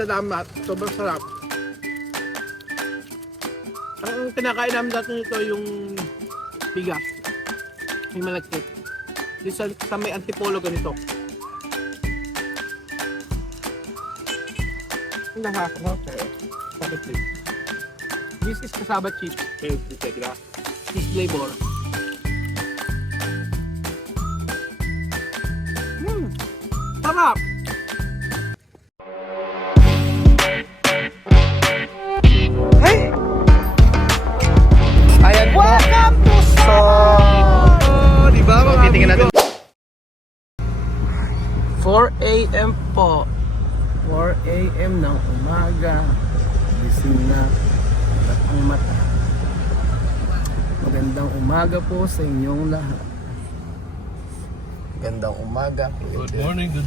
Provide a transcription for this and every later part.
salamat. Sobrang sarap. Ang kinakain namin dati nito yung bigas. Yung malagkit. Dito sa may antipolo ganito. This is cassava chips. Cheese flavor. Sarap! Hey! Ayan po. Welcome to Son! Diba mga titingnan natin. 4 AM po. 4 AM ng umaga. Gising na ang mata. Magandang umaga po sa inyong lahat. Magandang umaga. Good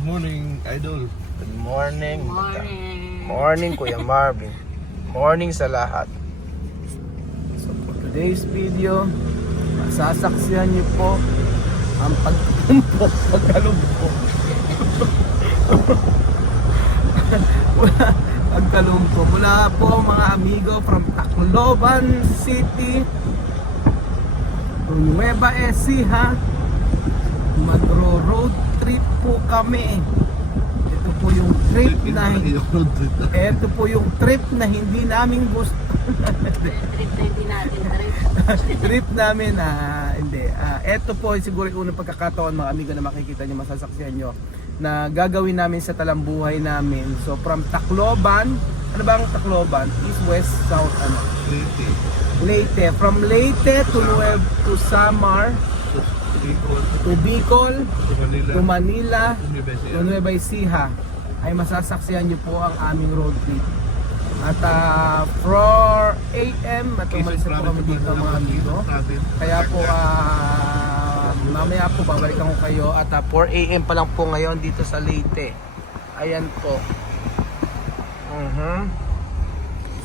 morning, Idol. Good morning. Morning. Morning, Kuya Marvin. Morning sa lahat. So for today's video, masasaksihan niyo po ang pagkalumpok. Pagkalumpok. Mula po mga amigo from Tacloban City to Nueva Ecija. Magro-road trip po kami. Ito po yung trip na hindi namin gusto. Trip na hindi natin Trip namin hindi. Ito po siguro yung unang pagkakataon mga amigo na makikita nyo, masasaksihan nyo na gagawin namin sa talambuhay namin. So from Tacloban, ano ba ang Tacloban? East, West, South, ano? Leyte. From Leyte to Samar, to Bicol, to Manila, to Nueva Ecija ay masasaksihan nyo po ang aming road trip. At 4 AM at umalis na po kami dito mga amigo. Kaya po mamaya po babalikan ko kayo at 4 AM pa lang po ngayon dito sa Leyte. Ayan po.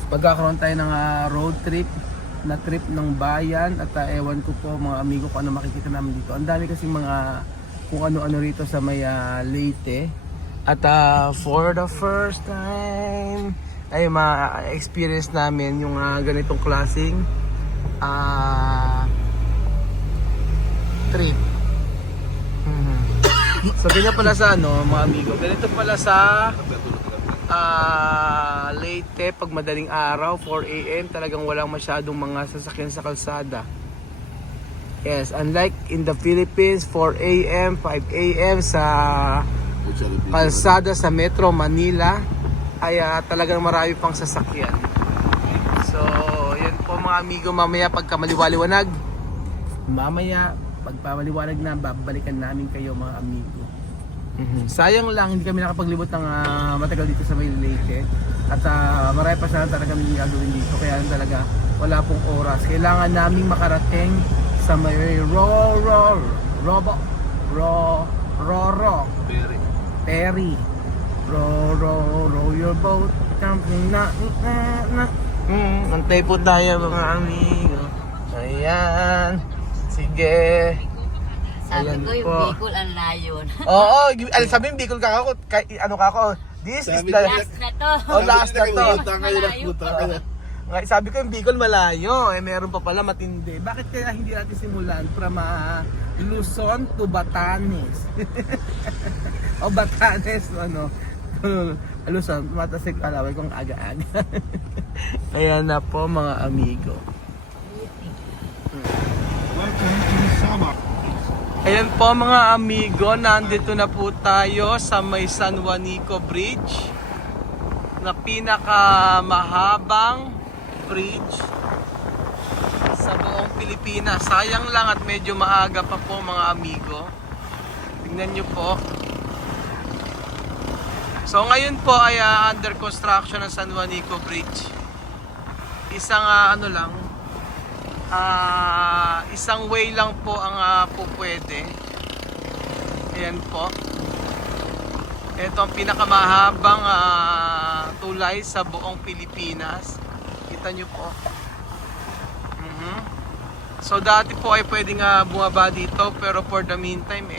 Pagkakaroon tayo ng road trip na trip ng bayan at ewan ko po mga amigo kung ano makikita namin dito. Ang dami kasi mga kung ano-ano rito sa may Leyte. At for the first time ay ma-experience namin yung ganitong klaseng trip. So ganyan pala sa mga amigo. Ganito pala sa Leyte pag madaling araw, 4 AM talagang walang masyadong mga sasakyan sa kalsada. Yes, unlike in the Philippines, 4 AM, 5 AM sa kalsada sa Metro Manila ay talagang marami pang sasakyan. So, yan po mga amigo, mamaya pagka maliwaliwanag, pagpamaliwanag na, babalikan namin kayo mga amigo. Sayang lang hindi kami nakapaglibot ng matagal dito sa may Leyte. At marami pa sana talaga kami gagawin dito. Kaya talaga wala pong oras. Kailangan naming makarating sa may Terry. Row your boat. Antay po tayo mga amigo. Ayan. Sige. Sabi Ayan ko yung po. Bicol ang layon. Oo, sabi yung Bicol ka ako. Ano ka ako? This is the Last na to. Oh, last na to. Malayo po. Sabi ko yung Bicol malayo. Meron pa pala matindi. Bakit kaya hindi natin simulan from Luzon to Batanes? O Batanes, Luzon, matasik alaway kung aga-aga. Ayan na po mga amigo. Ayan po mga amigo, nandito na po tayo sa may San Juanico Bridge na pinakamahabang bridge sa buong Pilipinas. Sayang lang at medyo maaga pa po mga amigo. Tingnan nyo po. So ngayon po ay under construction ang San Juanico Bridge. Isang isang way lang po ang pupwede. Ayan po. Ito ang pinakamahabang tulay sa buong Pilipinas. Kita nyo po. So dati po ay pwedeng bumaba dito, pero for the meantime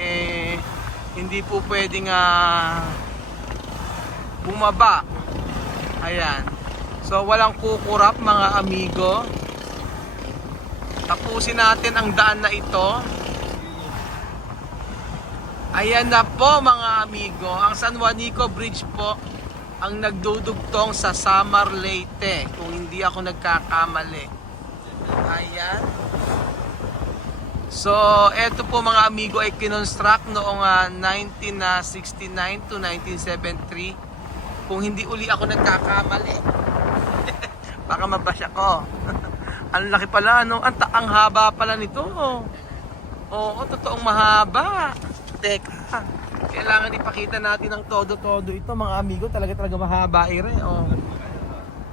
hindi po pwedeng bumaba Ayan. So walang kukurap mga amigo. Tapusin natin ang daan na ito. Ayan na po mga amigo, ang San Juanico Bridge po ang nagdudugtong sa Samar, Leyte, kung hindi ako nagkakamali. Ayan. So, eto po mga amigo ay kinonstruct noong 1969 to 1973. Kung hindi uli ako nagkakamali. Baka mabash ako. Ang laki pala, no? Ang haba pala nito. Oo, totoong mahaba. Teka, kailangan ipakita natin ang todo-todo ito mga amigo. Talaga mahaba ire. Oh.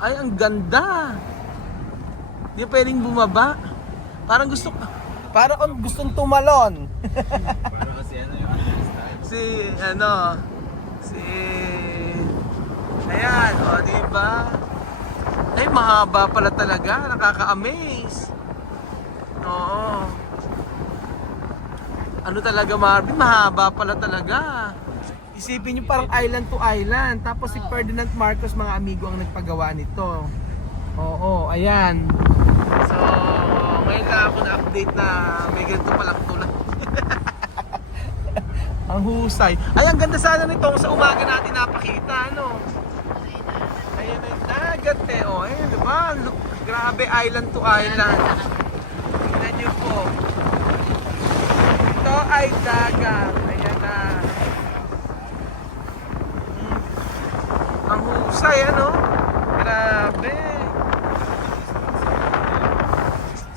Ay, ang ganda. Hindi pwedeng bumaba. Parang gustong tumalon. Para kasi ano yung Ayan, o, diba? Ay, mahaba pala talaga. Nakaka-amaze. Oo. Ano talaga, Marvin? Mahaba pala talaga. Isipin nyo parang island to island. Tapos si Ferdinand Marcos, mga amigo, ang nagpagawa nito. Oo, ayan. So, ngayon lang ako na-update na may ganito palang tulad. Ang husay. Ay, ang ganda sana nito kung sa umaga natin napakita, ano? Ayan na yung dagat eh. O, ayun, diba? Look, grabe, island to island. Tingnan nyo po. Ito ay dagat. Ayan na. Ang husay, ano? Grabe.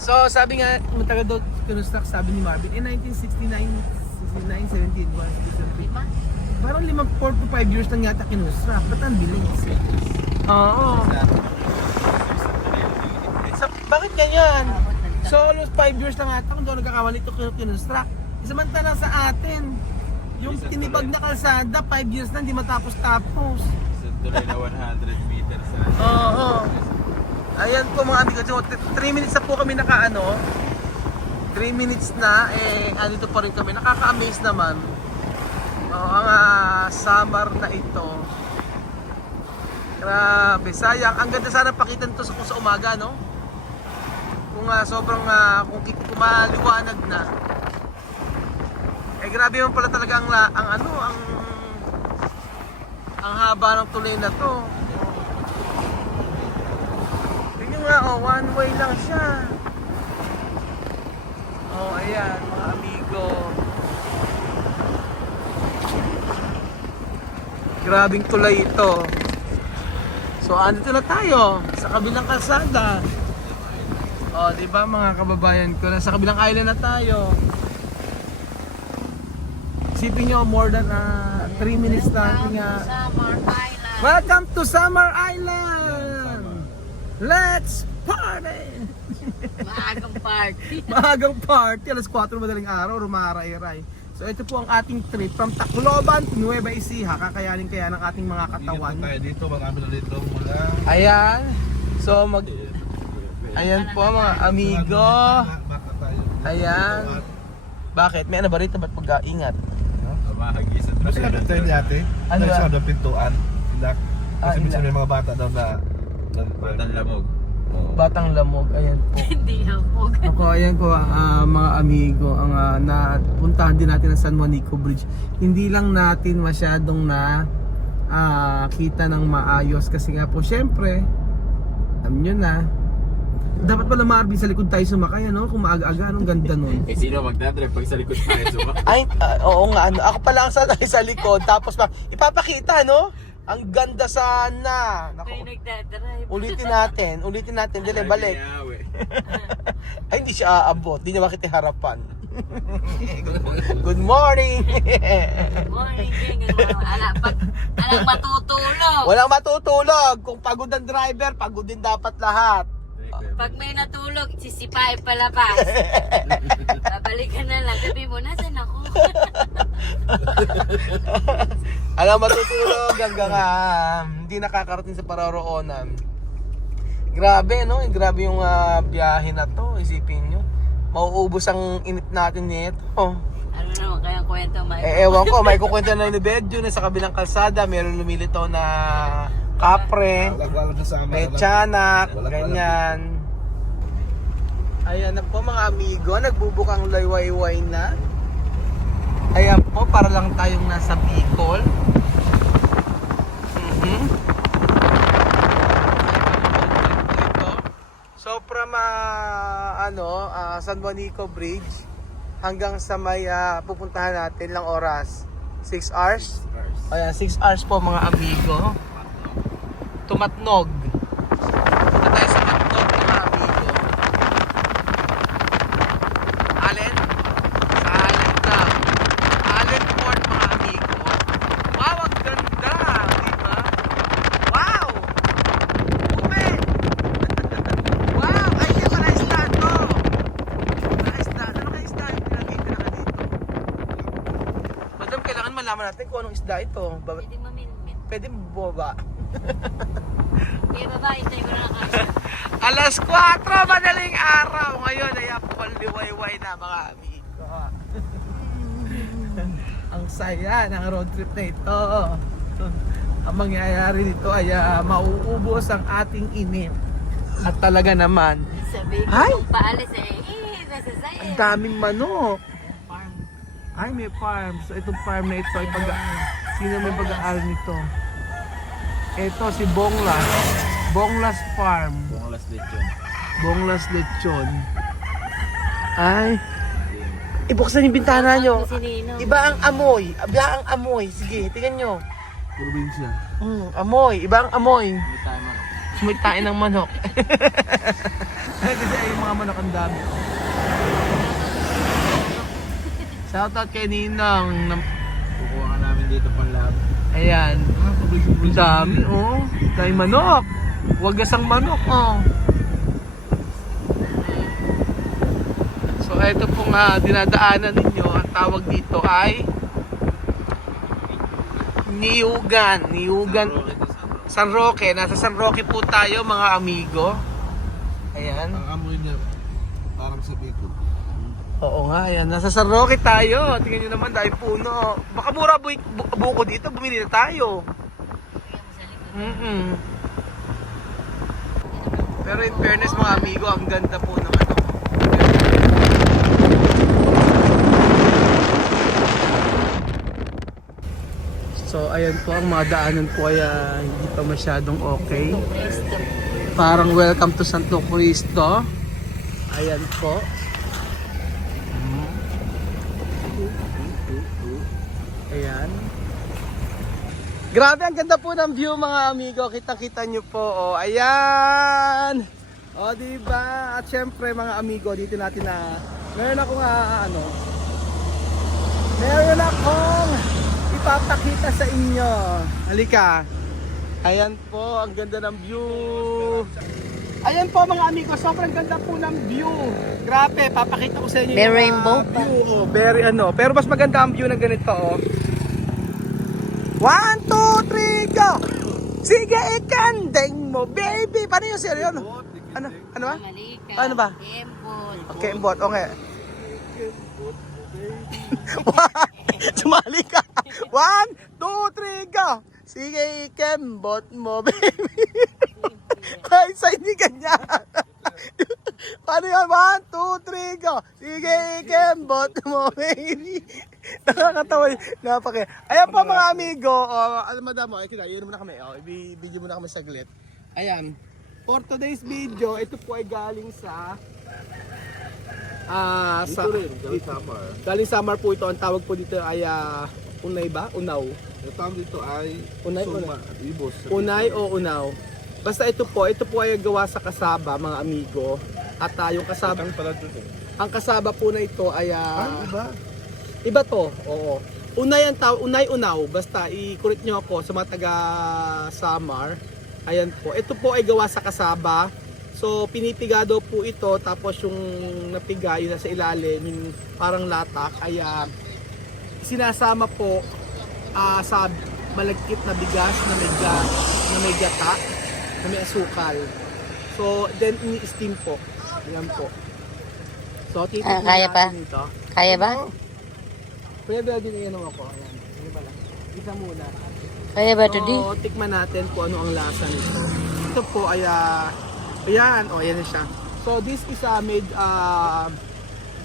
So, sabi nga, matagal daw kinonstruct, sabi ni Marvin, in 1969, 69, 17, 1, 2, 3. Parang 4 to 5 years lang yata kinonstruct. Ba't ang bilis? Oo. Bakit ganyan? So, almost 5 years lang yata kung doon nagkakamali ito kinonstruct. Samantala sa atin, yung tinibag na kalsada, 5 years na, hindi matapos-tapos. tuloy na 100 meters. Oo. Ayan po mga amigo, so 3 minutes na po kami nakaano. 3 minutes na, andito pa rin kami. Nakaka-amaze naman. Ang Samar na ito. Grabe, sayang. Ang ganda sana pakita nito kung sa umaga, no? Kung sobrang, kung maliwanag na. Grabe naman pala talaga ang haba ng tuloy na to. Tingnan nga, one way lang siya. Ayan, mga amigo. Grabing tulay ito. So, andito na tayo sa kabilang kalsada. Di ba mga kababayan ko, nasa kabilang island na tayo. Isipin nyo, more than 3 minutes na ating Samar Island. Welcome to Samar Island! Let's party! Maagang party. Maagang party, alas 4 madaling araw, rumaray-ray. So ito po ang ating trip from Tacloban to Nueva Ecija. Kakayanin kaya ng ating mga katawan. Tayo dito, marami na dito mga... Ayan. So ayan po mga amigo. Baka tayo. Ayan. Bakit? May ano ba rito? Ba't pag-ingat? Mahagisan. Mas ano tayo ni ate? Ano ba? Sa ano pintuan. Ilak. Kasi ilak. minsan may mga bata daw na... Batang lamog. Batang lamog. Ayan po. Hindi hapog. Ako, ayan po mga amigo, ang napuntahan din natin ang San Juanico Bridge. Hindi lang natin masyadong kita ng maayos kasi nga po syempre, alam nyo na, dapat pala Marvin sa likod tayo sumakay, ano? Kung maaga-aga, anong ganda nun. Sino magdadrive pag sa likod tayo sumakay? Ay, oo nga, ano? Ako pala ang sanay sa likod, tapos ipapakita, no? Ang ganda sana. Kayo Nako, nagdadrive. ulitin natin, dali, balik. Ay, hindi siya aabot, hindi niya makita harapan. Good morning! Morning, alang matutulog. Walang matutulog. Kung pagod ang driver, pagod din dapat lahat. Pag may natulog, sisipay palabas. Babalikan na lang. Sabi mo, nasan ako? Alam, matutulog hanggang hindi nakakarating sa paroroonan. Grabe, no? Grabe yung biyahe na to. Isipin nyo. Mauubos ang init natin nito. Ano naman kayang kwento, Mike? Ewan ko, may kukwento na ni Bedjo na sa kabilang kalsada, meron lumilitaw na kapre, Walang kasama. may tiyanak, Walang- ganyan. Ayan na po mga amigo, nagbubukang layway-way na. Ayan po, para lang tayong nasa Bicol. Ito. So from San Juanico Bridge hanggang sa may pupuntahan natin lang oras. 6 hours? Ayan, 6 hours po mga amigo. Tumatnog. Punta tayo sa Matnog mga amigo. Allen? Sa Allen na. Allen Port mga amigo. Wow, ang ganda! Diba? Wow! Open! Wow! Ay, hindi pa na-isla to! Na-isla. Ano kaya isda yung pinag-ibig na dito? Madam, kailangan malaman natin kung anong isda ito. Pwede mamilmit. Pwede bumaba. Kaya baba, hintay ko na lang. Alas 4, madaling araw. Ngayon ay liwayway na mga amigo. Ang saya ng road trip na ito. Ang mangyayari nito ay mauubos ang ating init. At talaga naman, Sabi ko Ay! kung paalis nasa sayo. ang daming manok. Farm. Ay, may farm. So itong farm na ito ay sino may pag-aaral nito? Ito si Bonglas. Bonglas Farm. Bungalas lechon. Bonglas Lechon. Ay. Ibuksan yung bintana nyo. Si Nino. Iba ang amoy. Iba ang amoy. Sige, tingnan nyo. Probinsya. Amoy. Iba ang amoy. Hindi tayo man. Sumitain ng manok. Kasi ay yung mga manok ang dami. Shoutout kay Ninang. Kukuha ka namin dito panlab. Ayan. Ang dami, oh. Dahil manok. Wagasang manok, oh. So, ito pong dinadaanan ninyo. Ang tawag dito ay Niyugan. Niyugan. San Roque. Nasa San Roque po tayo, mga amigo. Ayan. Ang amoy niya, parang sa Bicol. Oo nga, ayan. Nasa San Roque tayo. Tingnan nyo naman, dahil puno. Baka mura buko dito, bumili na tayo. Pero in fairness mga amigo, ang ganda po ng ano. So ayan po, ang mga daanan po ay hindi pa masyadong okay. Parang welcome to Santo Cristo. Ayan po. Ayan. Grabe, ang ganda po ng view mga amigo. Kita-kita nyo po. Oh, ayan. O, diba? At syempre mga amigo, dito natin meron akong meron akong ipapakita sa inyo. Halika. Ayan po, ang ganda ng view. Ayan po mga amigo, sobrang ganda po ng view. Grabe, papakita ko sa inyo May yung rainbow pa. view. Oh, very pero mas maganda ang view na ganito. Oh. 1, 2, 3, go! Sige, ikandeng mo, baby! Paano yung seryo? Ano ba? Malika. Ano ba? Kembot. Okay, bot. Okay. Sumali ka. 1, 2, 3, go! Sige, ikembot mo, baby! Ay, sa hindi ganyan. Paano yan? 1, 2, 3, go! Sige, ikembot mo, baby! Nakakatawa yun. Ayan po mga amigo. Alam madam mo, iyan muna kami. I-video muna kami saglit. Ayan. For today's video, ito po ay galing sa Galing Samar. galing Samar po ito. Ang tawag po dito ay unay ba? Unaw. Ang tawag dito ay Unay, Suma, Ibos. Unay o unaw. Basta ito po ay gawa sa kasaba mga amigo. At yung kasaba, Ang pala dito. ang kasaba po na ito ay Iba. iba to. Oo. Unay ang unay unaw. Basta i-correct nyo ako sa mga taga Samar. Ayan po. Ito po ay gawa sa kasaba. So pinipigado po ito, tapos yung napiga yun nasa ilalim, yung parang latak ay sinasama po sa malagkit na bigas na may gata, na may asukal. So then ini-steam po. Ayan po. So titignan kaya pa? natin ito. Kaya ba? Kuya, din iyan ako. Ayan. Ano pala? Isa muna. Kaya ba ito di? So, tikman natin kung ano ang lasa nito. Ito po ay, ayan, ayan na siya. So, this is made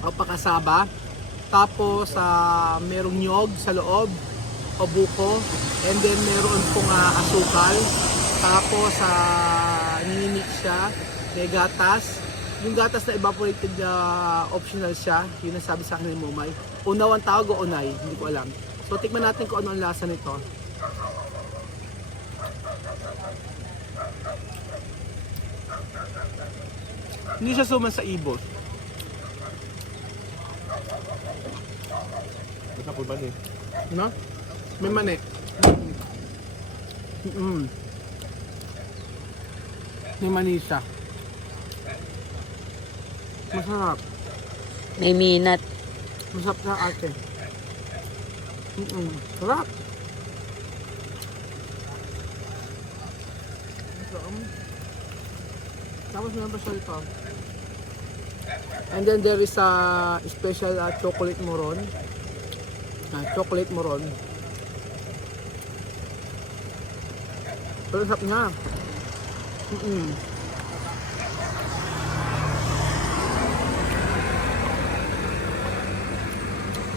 pakasaba. Tapos, merong nyog sa loob, o buko. And then, meron pong asukal. Tapos, ninimix siya. May gatas. Yung gatas na evaporated, optional siya. Yun ang sabi sa akin ni Mumay. Unaw ang tawag o unay, hindi ko alam. So, tikman natin kung ano ang lasa nito. Hindi siya suman sa ibos. Basta po ba eh? No? May mani. May mani siya. Masarap. May minat. Masarap sa ate. Sarap. Tapos meron pa siya ito. And then there is a special chocolate moron. Chocolate moron. Pero sarap niya.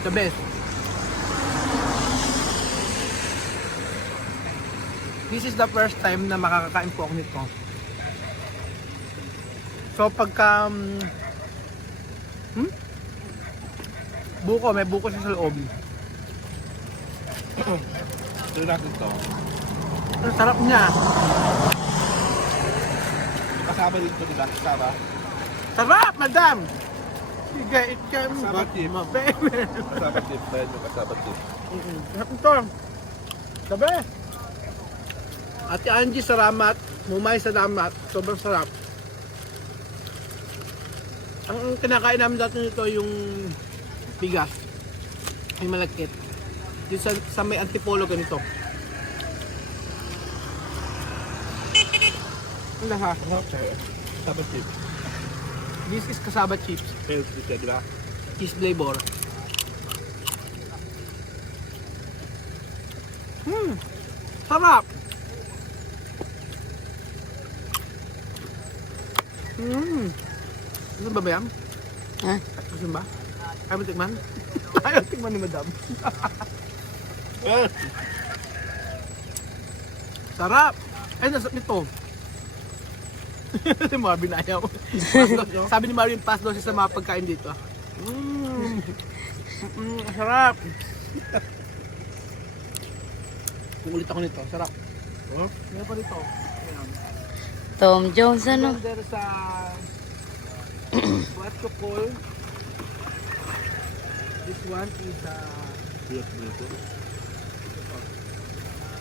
The best. This is the first time na makakakain po ako nito. So pagka buko, may buko siya sa loob. Ito natin to. Ang sarap niya. Kasama dito, di ba? Kasama? Sarap, madam! Sige, ikam. Kasama tip. Mabebe. Kasama tip. Dahil yung kasama tip. Sarap ito. Sabi. Ate Angie, salamat. Mumay, salamat. Sobrang sarap. Ang kinakain namin dati nito yung bigas. Yung malagkit. Yung sa may antipolo ganito. Ang laha. Kasama tip. This is kasaba chips. Healthy siya, di ba? Cheese flavor. Sarap! Ano ba ba yan? Ha? Gusto ba? Ayaw mo tikman? Ayaw tikman ni madam. Sarap! Ay, nasap nito. Si Marvin ayaw. Sabi ni Marvin, pass daw siya sa mga pagkain dito. Sarap! Kung ulit ako nito, sarap. Meron pa dito. Tom Jones ano? There's what you call, this one is Yes, dito.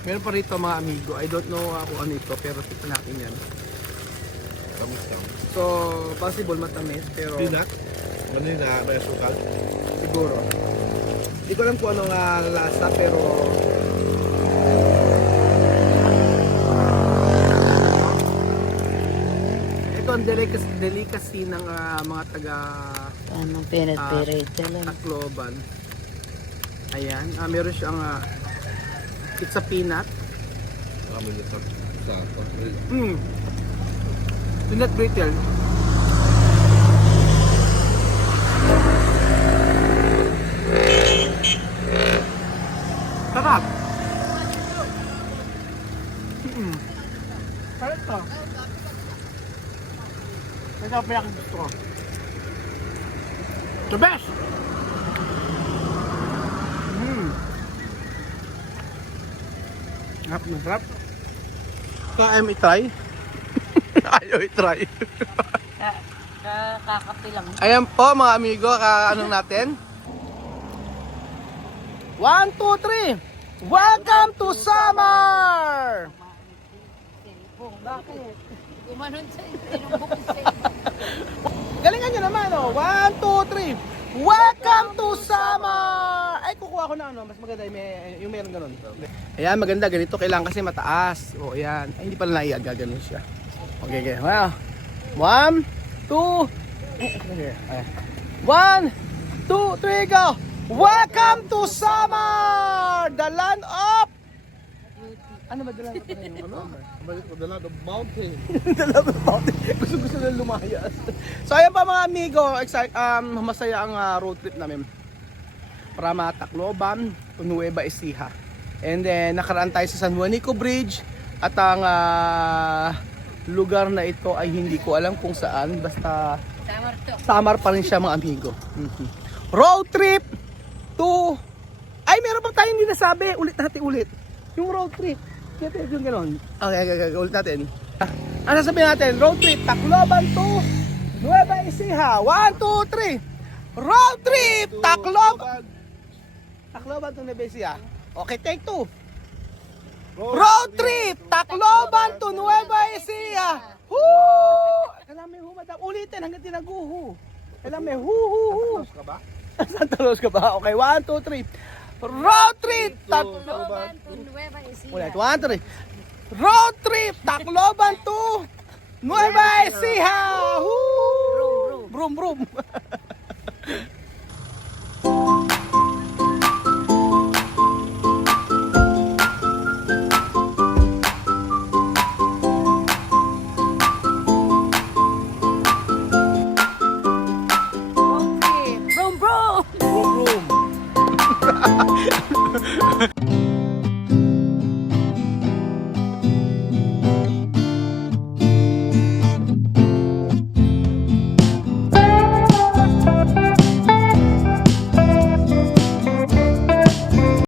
meron pa rito mga amigo. I don't know kung ano ito, pero tignan natin yan. Tamis lang. So, possible matamis, pero Peanut. Ano yun na may sukal? siguro. Hindi ko alam kung ano nga lasa, pero ito ang delicacy ng mga taga Paano peanut lang. Tacloban. Ayan, meron siyang it's a peanut. Kami niya sa Peanut brittle. Sarap. Sarap to. Ito ang pinakagusto ko. The best! Sarap na sarap. Kaya mo i-try? Ayaw i-try. Kakapi lang. Ayan po mga amigo, anong natin? 1, 2, 3! Welcome to summer! Bakit? Gumanon sa tinumbok sa Galingan nyo naman, oh. 1, 2, 3! Welcome to summer! Ay, kukuha ko na ano, mas maganda yung meron ganun. Ayan, maganda, ganito kailangan kasi mataas. O, ayan. Ay, hindi pala naiaga, ganun siya. Okay, okay. Wow. 1, 2, 1, 2, 3, go! Welcome to summer! The land of Ano ba dala pa rin yung ano? Balik ko dala the mountain. Gusto na lumayas. So ayan pa mga amigo, masaya ang road trip namin. From Tacloban to Nueva Ecija. And then nakaraan tayo sa San Juanico Bridge at ang lugar na ito ay hindi ko alam kung saan, basta Samar to. Samar pa rin siya mga amigo. Road trip to... Ay, meron pang tayong hindi nasabi. Ulit natin ulit. Yung road trip. Kaya yung gano'n. Okay, ulit natin. Ano sabihin natin? Road trip, Tacloban to Nueva Ecija. 1, 2, 3. Road trip, Tacloban to Nueva Ecija. Okay, take 2. Road trip, Tacloban to Nueva Ecija. Woo! Kailangan may humadap. Ulitin hanggang tinaguho. Kailangan may hu. Ka ba? Santa Cruz ka ba? Okay, 1, 2, 3. Road trip, Tacloban to Nueva Ecija. Ulit, 1, 2, 3. Road trip, Tacloban to Nueva Ecija. Woo! Brum, brum. Brum.